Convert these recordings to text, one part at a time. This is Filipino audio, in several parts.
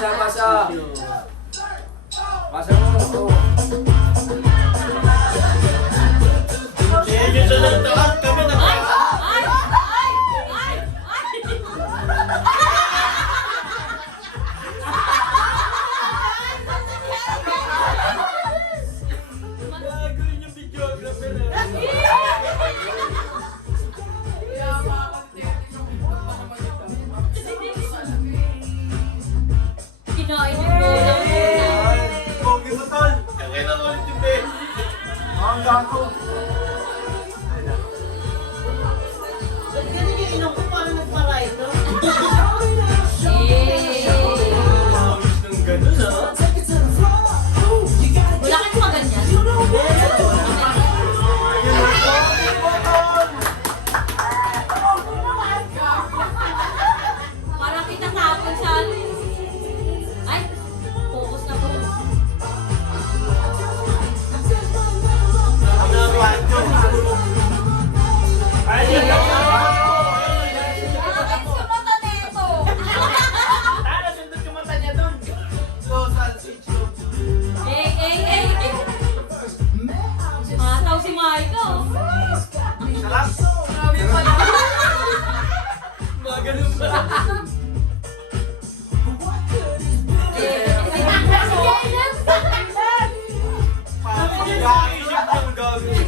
Masa. Masa mo. Sige, sa nagtaas kami na. Gagawin yung videographer na. Kinain yung bola. Pogi mo, tol. Kaya na ulit yung bed. Ang gago. Ganun yung inom ko, paano nagparay ito? Ayos ng ganun, ha? Wala kayo maganyan? Parang pinatapon sa ano. Ay, focus na focus. Ang nakuhaan ko. Ay, Ay, sumata na ito. Tara, sundot yung mata niya doon. So, sausage ko. Eh. Mataw si Michael. Sarap. Mga ganun ba? Parang nag-iisip ng gagawin.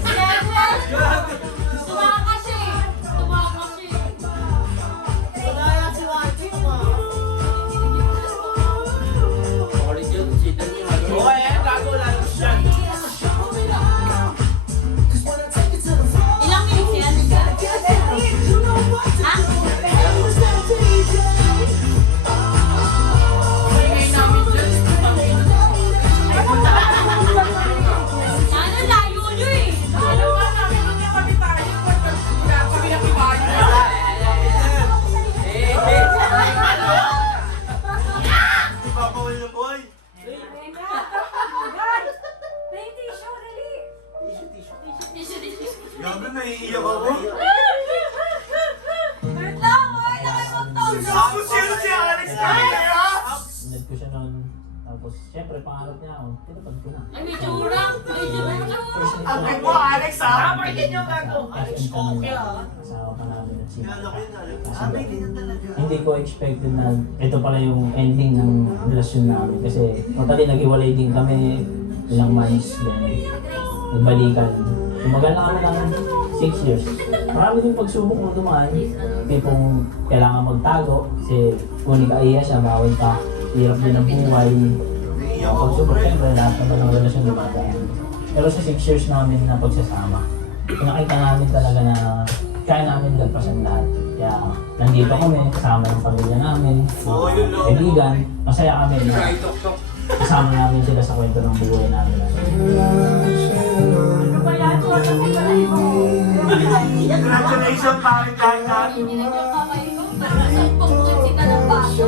Tumakas siya eh. Tumakas siya eh. Wala yan si Waki, ma. Sorry, Jill. Cheater niyo. Okay, gago lalo siya. Ilang minutes yan? Ha? Ano layo nyo eh? Ipapawal ng boy. Gabi, naiiyak ako. Ako sino si Alex Camilla? Sinad ko siya noon. Tapos, syempre, pangarap niya ako. Tinapad ko na. Ay, may tsura. May tsura. Ang mo, Alex, ha? Asawa pa namin at siya. Kilala ko yun, Alex. Hindi ko expected na ito pala yung ending ng relasyon namin. Kasi totally naghiwalay din kami ilang months. Then, nagbalikan. Tumagal na kami ng 6 years. Marami din pagsubok mo dumaan. Tipong kailangan magtago. Kasi kung ika-iya siya, bawal ka. Hirap din ang buhay. Naiiyak ako, Pagsubok, pre. syempre, lahat naman ng relasyon dumadaan. Pero sa 6 years namin na pagsasama, pinakita namin talaga na kaya namin lagpasan lahat. Kaya nandito kami, kasama yung pamilya namin, Oo, yun, no? kaibigan, masaya kami na Tok-tok. kasama namin sila sa kwento ng buhay namin. Congratulations, pare Kaka. Pagpukit kita ng baso.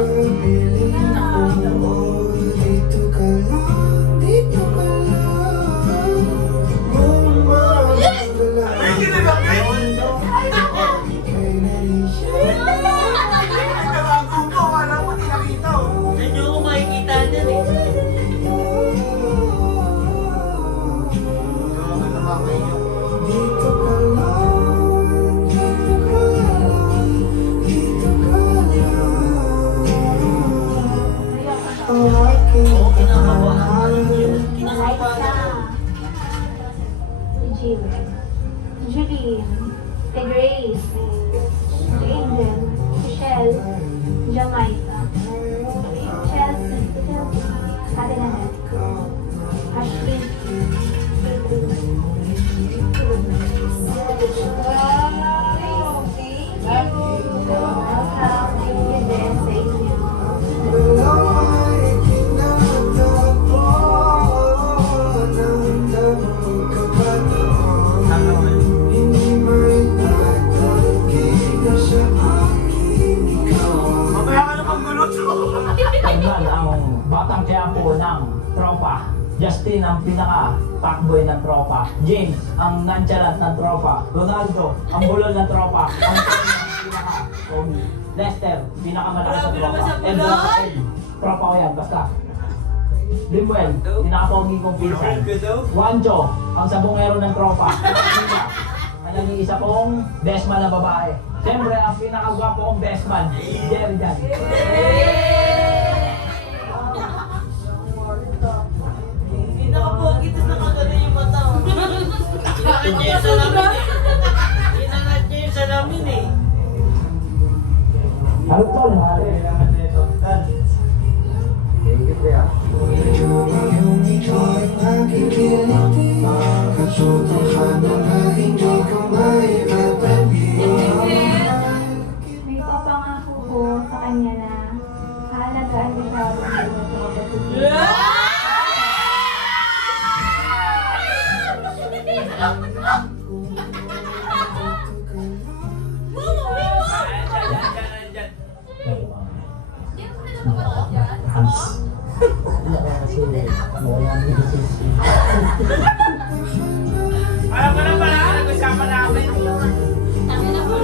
Ay, kinagapit! Nagago ko, wala mo tinakita, oh. Hindi nyo ako makikita dyan eh. Grabe nakakaiyak. Oo, kinakabahan. Kinakabahan. Jill, Julie, si Grace, si Angel, si Shell, Jamaica, Chelsea, Ate Nanette, Ashley, Mamaya ka na panggulo. Tanggal ang batang Quiapo ng tropa. Justin ang pinaka-fuckboy ng tropa. James ang nonchalant ng tropa. Ronaldo ang bulol ng tropa. Ang pinaka-Kobe. Lester, pinakamalaki sa tropa. Edward, tropa ko yan, basta. Limwell, pinakapogi kong pinsan. Juanjo, ang sabongero ng tropa. Ang nag-iisa kong best man na babae. Siyempre, ang pinakagwapo kong best man, Jerry Jan. Pinakapogi, tapos nakagano yung mata. Inangat niya yung salamin eh. Inangat niya yung salamin eh. Harap tol, May papangako ko sa kanya na haalagaan ko siya ng Hans. Kasi wala ang business. Alam ko na pala, nag-usapan namin. Tangin na po.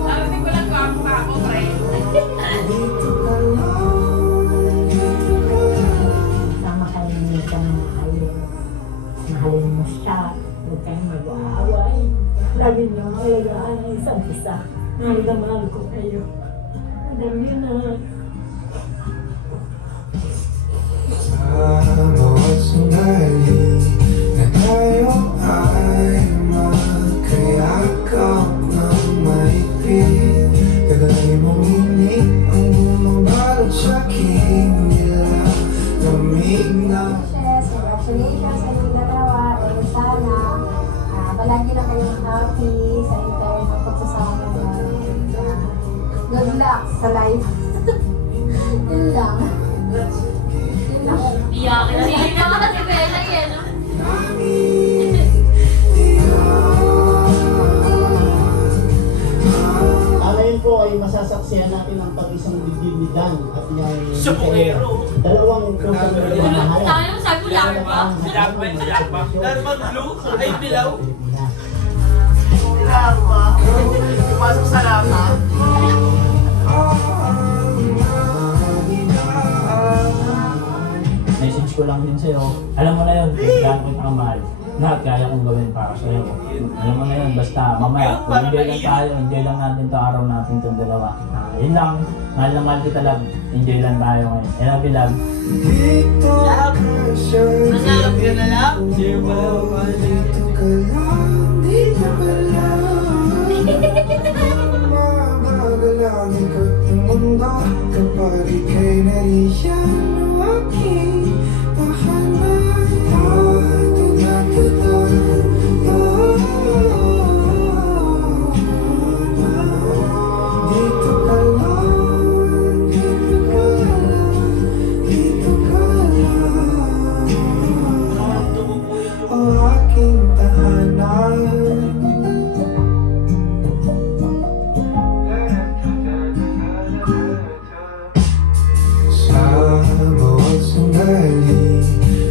Narinig ko lang ako, pre. Sama kayo ng ka ng mahalin. Mahalin mo siya. Huwag kayong mag-aaway. Lagi niyo alagaan ang isa't isa. Mahal na mahal ko kayo. Alam niyo na. Sa bawat sandali na tayo ay magkayakap ng maigpit. Kagaya mong inig ang bumabalot sa aking nilalamig na Congratulations sa inyong dalawa. And sana palagi na kayong happy sa entire ng pagsasama mo. Good luck sa life. Yun lang. Yun lang. Iyakin na. Iyakin na ka si Bella yan. no? Ngayon po ay masasaksihan natin ang pag-isang bigil ni Dan at ni Sabongero. dalawang kusang nagmamahalan. Tayo, sabi mo larva. Larva. Larva blue? Ay, dilaw? Larva. Pumasok sa lama. Message ko lang din sa'yo. Alam mo na yun, kung gaano kita kamahal. Lahat kaya kong gawin para sa'yo. Alam mo na yun, basta mamaya, kung enjoy lang tayo, enjoy lang natin to araw natin itong dalawa. Yun lang, mahal na mahal kita lang. Enjoy lang tayo ngayon. I love you, love. dito ka siya. Nasalap ka na lang? Dito ka lang, dito ka lang. Mabagalangin ko ng mundo kapag ika'y nariyan ng aking tahanan. Dito ka lang, dito ka lang, dito ka lang. O aking tahanan. Sa bawat sandali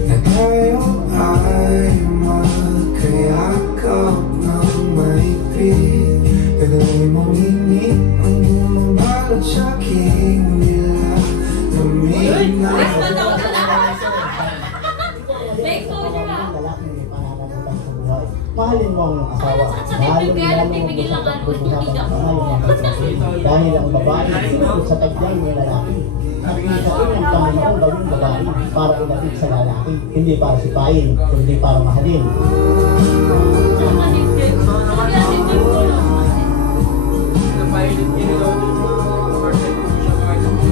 na tayo ay magkayakap ng maigpit. Kagaya mong inig ang bumabalot sa aking nilalamig na Next month ako na. Next month na. Lalaking may pananagutan sa buhay. Mahalin mo ang asawa. Sa dibdib kaya nagpipigil lang ako. Dahil ang babae ay sa tagyay ng lalaki. At isain ang Panginoon gawing babae para ilatid sa lalaki. Hindi para sipain, kundi para mahalin. Ang madibdib. Sabi ang dibdib ko lang.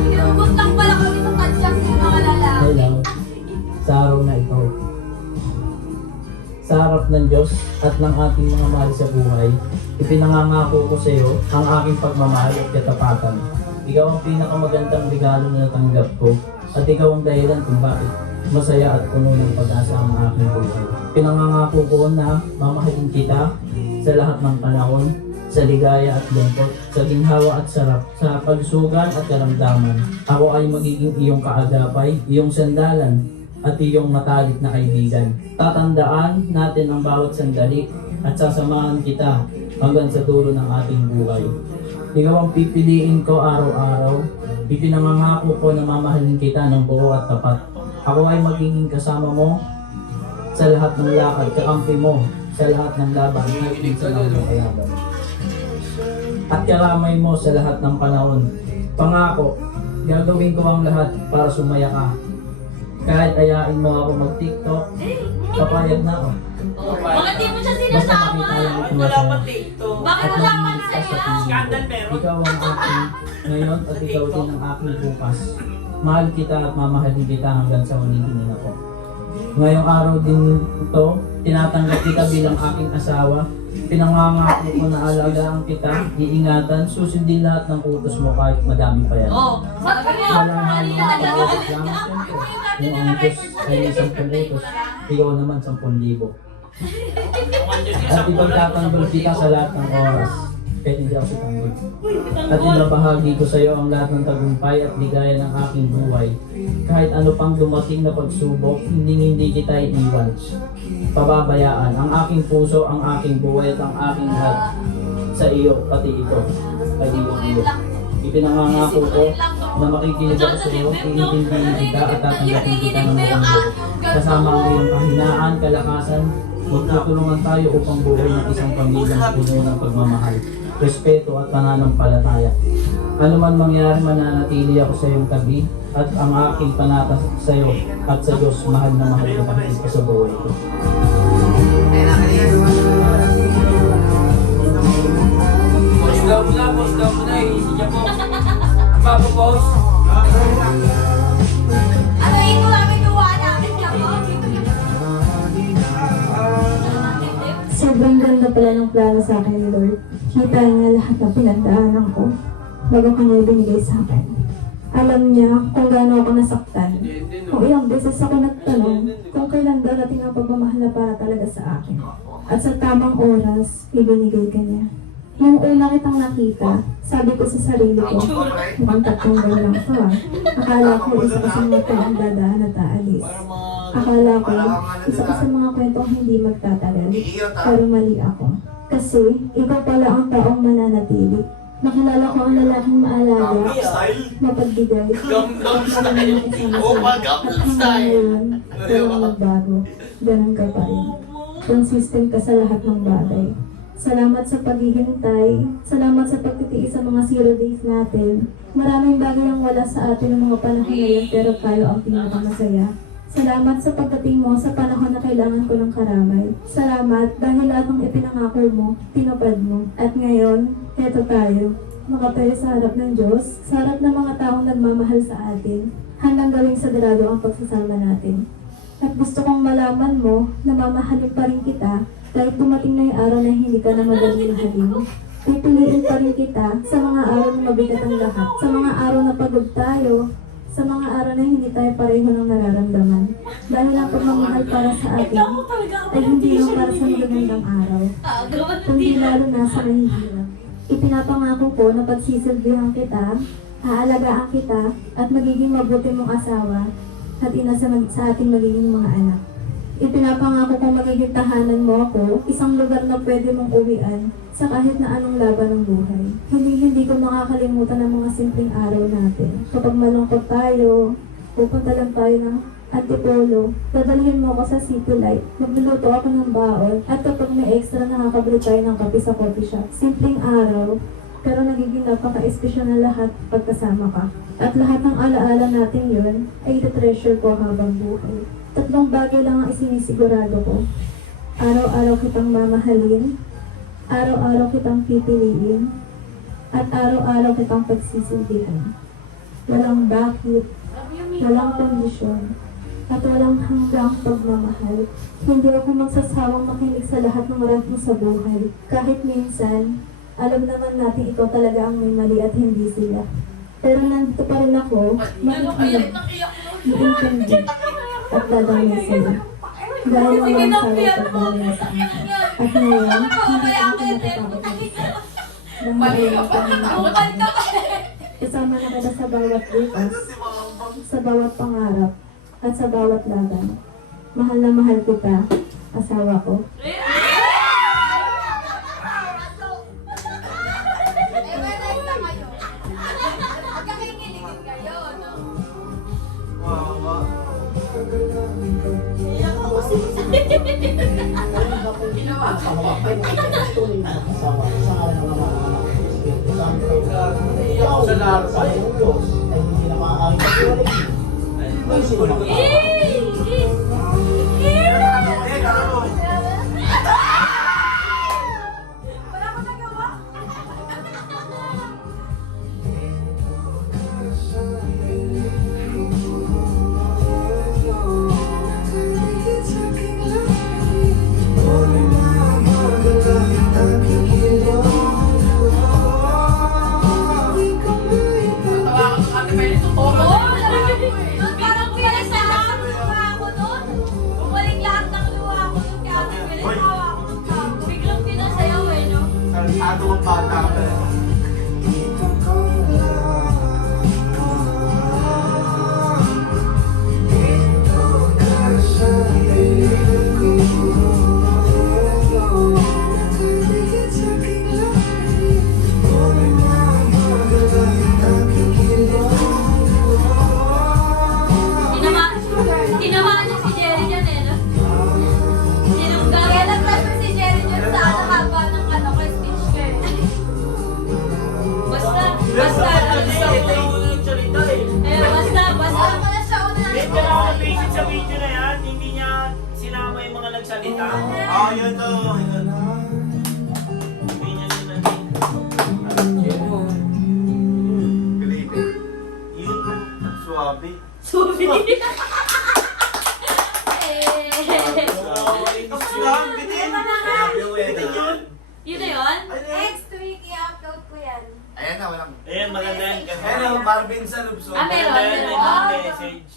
Inuuntang pala kami sa tadyang yung mga lalaki. Hello. Sa araw na ito, sa harap ng Diyos at ng ating mga mahal sa buhay, ipinangangako ko sa iyo ang aking pagmamahal at katapatan. Ikaw ang pinakamagandang regalo na natanggap ko at ikaw ang dahilan kung bakit masaya at puno ng pag-asa ang aking buhay. Pinangangako ko na mamahalin kita sa lahat ng panahon, sa ligaya at lungkot, sa ginhawa at sarap, sa pagsugan at karamdaman. Ako ay magiging iyong kaagapay, iyong sandalan, at iyong matalik na kaibigan. Tatandaan natin ang bawat sandali at sasamahan kita hanggang sa dulo ng ating buhay. Ikaw ang pipiliin ko araw-araw. Ipinangangako ko na mamahalin kita ng buo at tapat. Ako ay magiging kasama mo sa lahat ng lakad, kakampi mo sa lahat ng laban, kahit minsan lang mo kalaban. At karamay mo sa lahat ng panahon. Pangako, gagawin ko ang lahat para sumaya ka. Kahit ayain mo ako mag-TikTok, papayag na ako. Bakit di mo siya Basta sinasama? makita lang ito Wala masaya. pa TikTok. Bakit wala ka na sa'yo? Scandal meron. Ikaw ang aking ngayon at ikaw din ang aking bukas. Mahal kita at mamahalin kita hanggang sa magiging ako. Ngayong araw din ito, tinatanggap kita bilang aking asawa. Pinangangako ko na alagaan kita, iingatan, susundin lahat ng utos mo kahit madami pa yan. Oh, ba't ka mo? Walang Kanina hanggang nagagalit lang ka. siyempre. Kung ang Diyos ay may 10 utos, ikaw naman 10,000. At ipagtatanggol kita sa lahat ng oras. Kahit hindi ako sitanggol. At ibabahagi ko sa iyo ang lahat ng tagumpay at ligaya ng aking buhay. Kahit ano pang dumating na pagsubok, hindi kita iiwan. Pababayaan ang aking puso, ang aking buhay at ang aking lahat sa iyo, pati ito. Ay iyo. Ipinangangako ko na makikinig ako sa iyo, iintindihin kita at tatanggapin kita ng buong buo. Kasama ang iyong kahinaan, kalakasan, magtutulungan tayo upang buhay ng isang pamilyang puno ng pagmamahal, respeto at pananampalataya. Ano man mangyari, mananatili ako sa iyong tabi at ang aking panata sa iyo at sa Diyos, mahal na mahal kita dito sa buhay ko. Post daw mo na, hindi niya po. Papapost. Ano ito namin gawa namin niya po? Sobrang ganda pala ng plano sa akin ni Lord. Kita niya lahat ng pinagdaanan ko bago kanya binigay sa akin. Alam niya kung gaano ako nasaktan. Kung ilang beses ako nagtanong kung kailan darating ang pagmamahal na para talaga sa akin. At sa tamang oras, ibinigay ka niya. Yung una kitang nakita, sabi ko sa sarili ko, mukhang 3 buwan lang ito ah. Akala ko isa ka sa mga taong dadaan at aalis. Akala ko isa ka sa mga kwentong hindi magtatagal. Pero mali ako. Kasi ikaw pala ang taong mananatili. Nakilala ko ang lalaking maalaga, mapagbigay, at marunong makisama at hanggang ngayon, walang nagbago. Ganun ka pa rin. Consistent ka sa lahat ng bagay. Salamat sa paghihintay. Salamat sa pagtitiis sa mga 0 days natin. Maraming bagay ang wala sa atin ng mga panahon ngayon pero tayo ang pinakamasaya. Salamat sa pagdating mo sa panahon na kailangan ko ng karamay. Salamat dahil lahat ng ipinangako mo, tinupad mo. At ngayon, eto tayo. Makatayo sa harap ng Diyos, sa harap ng mga taong nagmamahal sa atin, handang gawing sagrado ang pagsasama natin. At gusto kong malaman mo na mamahalin pa rin kita kahit dumating na yung araw na hindi ka na madaling mahalin. Pipiliin pa rin kita sa mga araw na mabigat ang lahat, sa mga araw na pagod tayo, sa mga araw na hindi tayo pareho ng nararamdaman. Dahil ang pagmamahal para sa atin ay hindi lang para sa magagandang araw, kundi lalo na sa mahihirap. Ipinapangako ko na pagsisilbihan kita, aalagaan kita, at magiging mabuti mong asawa at ina sa ating magiging mga anak. Ipinapangako kong magiging tahanan mo ako, isang lugar na pwede mong uwian sa kahit na anong laban ng buhay. Hindi ko makakalimutan ang mga simpleng araw natin. Kapag malungkot tayo, pupunta lang tayo ng Antipolo, dadalhin mo ako sa City Light, magluluto ako ng baon, at kapag may extra nakakabili tayo ng kape sa coffee shop. Simpleng araw, pero nagiging napaka-espesyal na lahat pagkasama ka. At lahat ng alaala natin yun ay iti-treasure ko habang buhay. 3 bagay lang ang isinisigurado ko. Araw-araw kitang mamahalin, araw-araw kitang pipiliin, at araw-araw kitang pagsisilbihan. Walang bakit, walang kondisyon, at walang hanggang pagmamahal. Hindi ako magsasawang makinig sa lahat ng rant mo sa buhay. Kahit minsan, alam naman natin ikaw talaga ang may mali at hindi sila. Pero nandito pa rin ako, makikinig, iintindi, at dadamay sila. Dahil naman sa pagdamay sa akin. At ngayon, hindi ako natatakot mag-isa. Dahil alam ko na kasama na kita sa bawat bukas, sa bawat pangarap, at sa bawat laban. Mahal na mahal kita, asawa ko. Iyak ako si Ngayon hapon, sa mga tuloy na kasama sa ngalan ng Ama, ng Anak, ng Espiritu Santo. Ikaw, sa iyong Diyos, ay hindi na maaaring paghiwalay. Ay, sino Wala ko nagawa. Oo, parang pinasahan mo ako nun. Bumalik lahat ng luha ko nun kaya Ate Mel. Tawa ako ng tao. Biglang pinasayaw eh, no? Saltado ang bata ka. Tinamaan niya si Jerry dyan eh, no? Kaya nag-pressure si Jerry dyan sa haba ng speech ko eh. Basta, Ito yung nagsalita eh. basta. Wala siya una na. Hindi na ako napisit sa video na yan. Hindi niya sinama yung mga nagsalita. Ah, yun to. Hindi niya sinama. Pilitin. Yun to. Suwabe. Subi. Tapos lang, bitin. Bitin yun. Yun na yun? Next week, i-upload ko yan. Ayan na, walang... Ayan, maganda yan. Kasi Ayan na, Marvin sa Lubso. Ah, meron, maganda yan, may meron. mga message.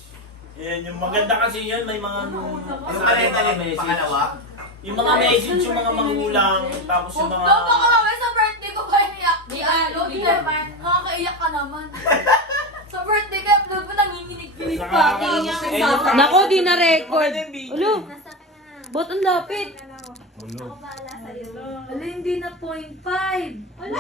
Ayan, yung maganda kasi yun, may mga... Yung pala yung pangalawa. Yung mga message, yung mga mangulang, tapos yung mga... Baka mamaya sa birthday ko pa i-upload Di naman. Nakakaiyak ka naman. Sa birthday ka, upload mo, nanginginig-ginig pa. Nakaka- Nako, di na record. Maganda yung video. Ulo, ba't ang lapit? Ako bahala sa'yo. Wala, hindi na 0.5. Wala!